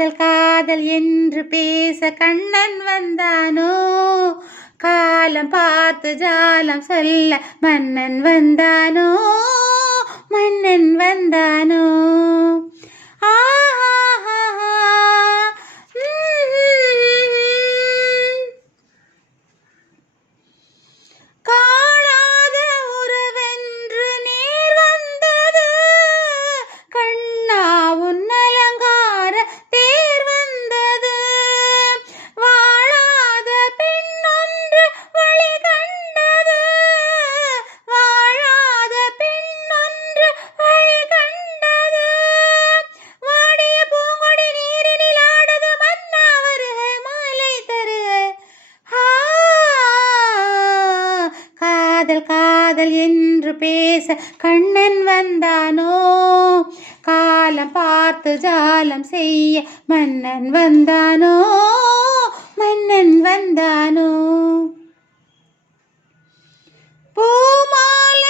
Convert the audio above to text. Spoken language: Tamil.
காதல் காதல் என்று பேச கண்ணன் வந்தானோ, காலம் பார்த்து ஜாலம் சொல்ல மன்னன் வந்தானோ, மன்னன் வந்தானோ. காணாத உறவென்று நேர் வந்தது, கண்ணா உன் அலங்கார தேர் வந்தது. வாழாத பெண்ணொன்று வழி கண்டது, வாழாத பெண்ணொன்று வழி கண்டது. வாடிய பூங்கொடி நீரினில் ஆடுது, மன்னா வருக மாலை தருக. காதல் காதல் என்று பேச கண்ணன் வந்தானோ, காலம் பார்த்து ஜாலம் செய்ய மன்னன் வந்தானோ, மன்னன் வந்தானோ. பூமாலை